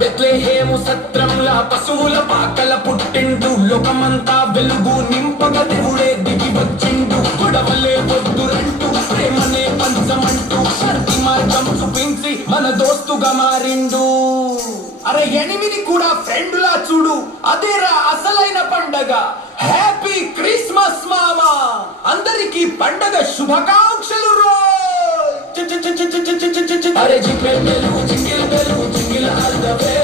బెత్లెహేము సత్రంలా పశువుల పాకల పుట్టిండు, లోకమంతా వెలుగు నింపగ దేవుడే దిగి వచ్చిండు. గొడవలే వద్దురంటూ ప్రేమనే పంచమంటూ శాంతి మార్గం చూపించి మన దోస్తుగా మారిండు. అరే ఎనిమిది కూడా ఫ్రెండులా చూడు, అదేరా అసలైన పండగ. హ్యాపీ క్రిస్మస్ మామా, అందరికీ పండగ శుభాకాంక్షలు రో. అరే jingle bell jingle all the way.